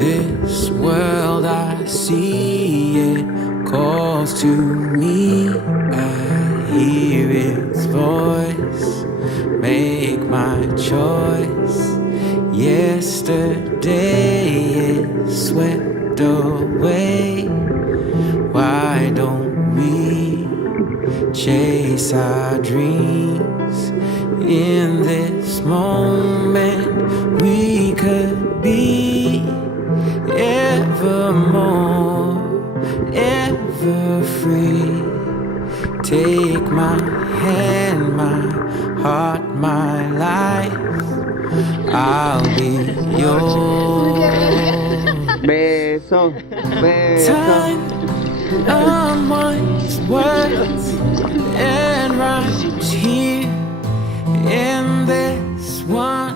This world I see, it calls to me. I hear its voice, make my choice. Yesterday is swept away. Why don't we chase our dreams? In this moment we could be evermore, ever free. Take my hand, my heart, my life, I'll be yours. Beso, beso. Time unwinds words and rhymes here in this one.